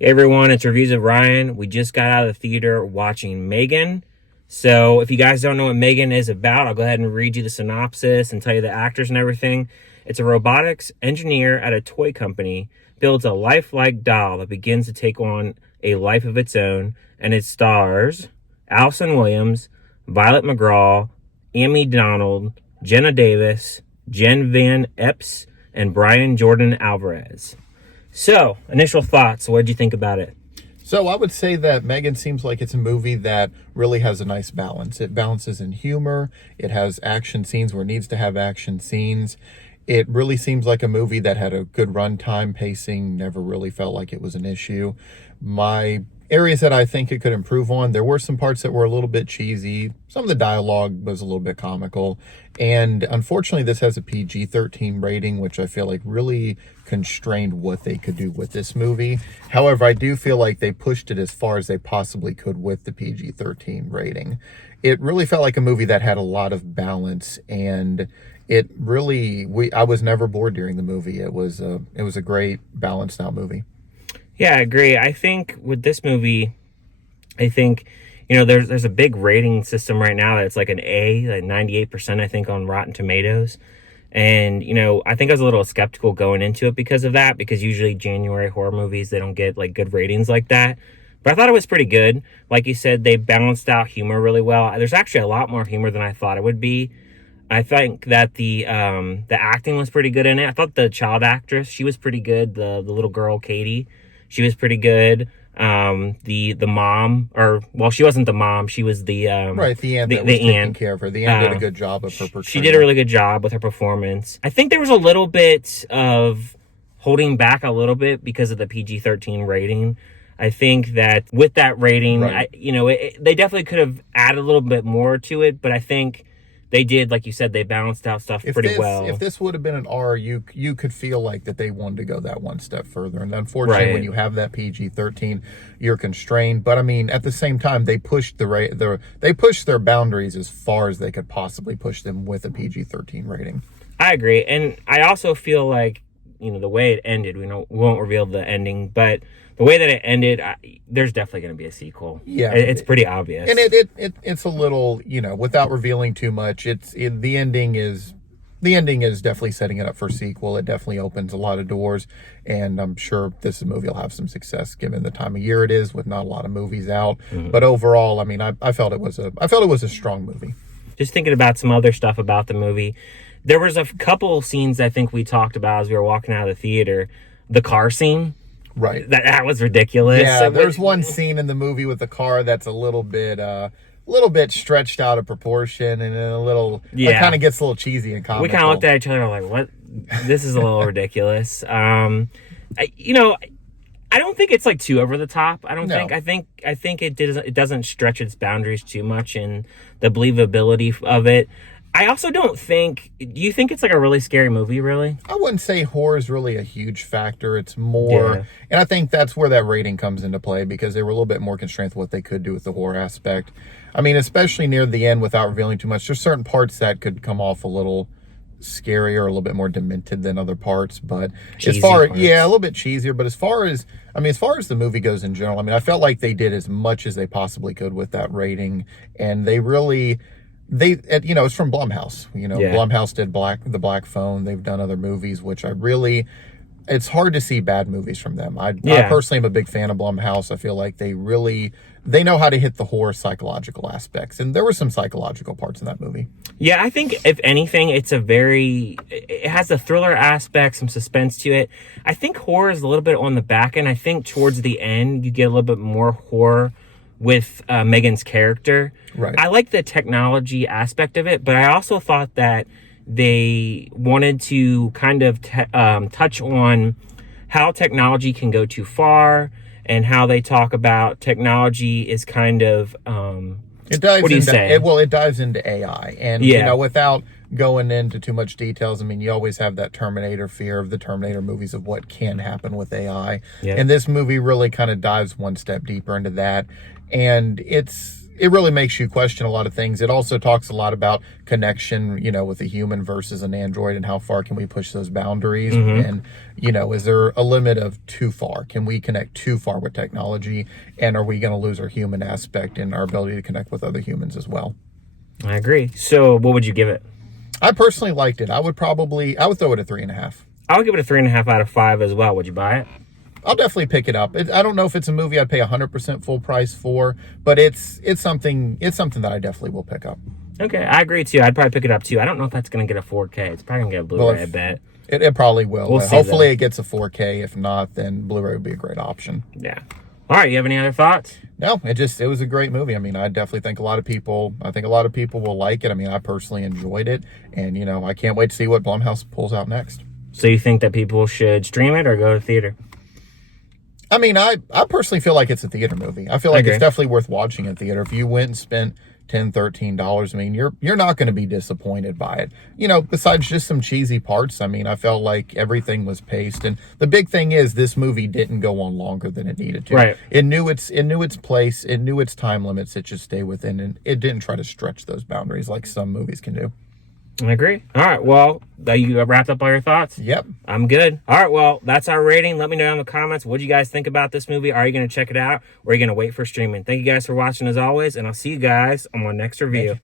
Hey everyone, it's Reviews of Ryan. We just got out of the theater watching M3gan. So if you guys don't know what M3gan is about, I'll go ahead and read you the synopsis and tell you the actors and everything. It's a robotics engineer at a toy company builds a lifelike doll that begins to take on a life of its own, and it stars Allison Williams, Violet McGraw, Amy Donald, Jenna Davis, Jen Van Epps, and Jordan Alvarez. So, initial thoughts. What did you think about it? So I would say that M3gan seems like it's a movie that really has a nice balance. It balances in humor. It has action scenes where it needs to have action scenes. It really seems like a movie that had a good runtime pacing, never really felt like it was an issue. My areas that I think it could improve on, there were some parts that were a little bit cheesy. Some of the dialogue was a little bit comical. And unfortunately, this has a PG-13 rating, which I feel like really constrained what they could do with this movie. However, I do feel like they pushed it as far as they possibly could with the PG-13 rating. It really felt like a movie that had a lot of balance, and it really, I was never bored during the movie. It was a great balanced out movie. Yeah, I agree. I think with this movie, there's a big rating system right now that's like an A, like 98%, I think, on Rotten Tomatoes. And, I think I was a little skeptical going into it because of that, because usually January horror movies, they don't get like good ratings like that. But I thought it was pretty good. Like you said, they balanced out humor really well. There's actually a lot more humor than I thought it would be. I think that the acting was pretty good in it. I thought the child actress, she was pretty good. The little girl, Cady, she was pretty good. The mom, she wasn't the mom. She was the right, the aunt that was taking care of her. The aunt did a good job of her portrayal. She did a really good job with her performance. I think there was a little bit of holding back a little bit because of the PG-13 rating. I think that with that rating, right, they definitely could have added a little bit more to it, but I think they did, like you said, they balanced out stuff pretty well. If this would have been an R, you could feel like that they wanted to go that one step further. And unfortunately, when you have that PG-13, you're constrained. But I mean, at the same time, they pushed their boundaries as far as they could possibly push them with a PG-13 rating. I agree, and I also feel like the way it ended. We won't reveal the ending, but the way that it ended, there's definitely going to be a sequel. Yeah, it's pretty obvious, and it's a little, without revealing too much. The ending is definitely setting it up for a sequel. It definitely opens a lot of doors, and I'm sure this movie will have some success given the time of year it is, with not a lot of movies out. Mm-hmm. But overall, I mean, I felt it was a strong movie. Just thinking about some other stuff about the movie, there was a couple scenes I think we talked about as we were walking out of the theater. The car scene. Right. That was ridiculous. Yeah, there's one scene in the movie with the car that's a little bit stretched out of proportion, and it kind of gets a little cheesy and comical. We kind of looked at each other like, what? This is a little ridiculous. I don't think it's like too over the top. I don't think. I think it doesn't stretch its boundaries too much in the believability of it. I also don't think... Do you think it's like a really scary movie, really? I wouldn't say horror is really a huge factor. It's more... Yeah. And I think that's where that rating comes into play, because they were a little bit more constrained with what they could do with the horror aspect. I mean, especially near the end, without revealing too much, there's certain parts that could come off a little scarier, a little bit more demented than other parts. But cheesy as far... parts. Yeah, a little bit cheesier. But as far as the movie goes in general, I mean, I felt like they did as much as they possibly could with that rating. And they really... it's from Blumhouse. Yeah. Blumhouse did The Black Phone. They've done other movies, which it's hard to see bad movies from them. I personally am a big fan of Blumhouse. I feel like they know how to hit the horror psychological aspects, and there were some psychological parts in that movie. Yeah, I think if anything, it has a thriller aspect, some suspense to it. I think horror is a little bit on the back end. I think towards the end, you get a little bit more horror with M3gan's character. Right. I like the technology aspect of it, but I also thought that they wanted to kind of touch on how technology can go too far, and how they talk about technology is kind of it dives what do you say? It dives into AI, and without going into too much details, I mean, you always have that Terminator fear of the Terminator movies of what can happen with AI. Yeah. And this movie really kind of dives one step deeper into that. And it's it really makes you question a lot of things. It also talks a lot about connection, with a human versus an android, and how far can we push those boundaries? And, is there a limit of too far? Can we connect too far with technology? And are we going to lose our human aspect and our ability to connect with other humans as well? I agree. So what would you give it? I personally liked it. I would throw it a 3.5. I would give it a 3.5 out of 5 as well. Would you buy it? I'll definitely pick it up. I don't know if it's a movie I'd pay 100% full price for, but it's something that I definitely will pick up. Okay, I agree too. I'd probably pick it up too. I don't know if that's going to get a 4K. It's probably going to get a Blu-ray, I bet. It probably will. We'll see, hopefully though. it gets a 4K. If not, then Blu-ray would be a great option. Yeah. All right, you have any other thoughts? No, it was a great movie. I mean, I definitely think a lot of people will like it. I mean, I personally enjoyed it, and I can't wait to see what Blumhouse pulls out next. So you think that people should stream it or go to theater? I mean, I personally feel like it's a theater movie. I feel like it's definitely worth watching in theater. If you went and spent $10, $13, I mean, you're not going to be disappointed by it. Besides just some cheesy parts, I mean, I felt like everything was paced. And the big thing is this movie didn't go on longer than it needed to. Right. It knew its place. It knew its time limits. It should stay within, and it didn't try to stretch those boundaries like some movies can do. I agree. All right, well, you wrapped up all your thoughts? Yep. I'm good. All right, well, that's our rating. Let me know in the comments, what do you guys think about this movie? Are you going to check it out, or are you going to wait for streaming? Thank you guys for watching as always, and I'll see you guys on my next review.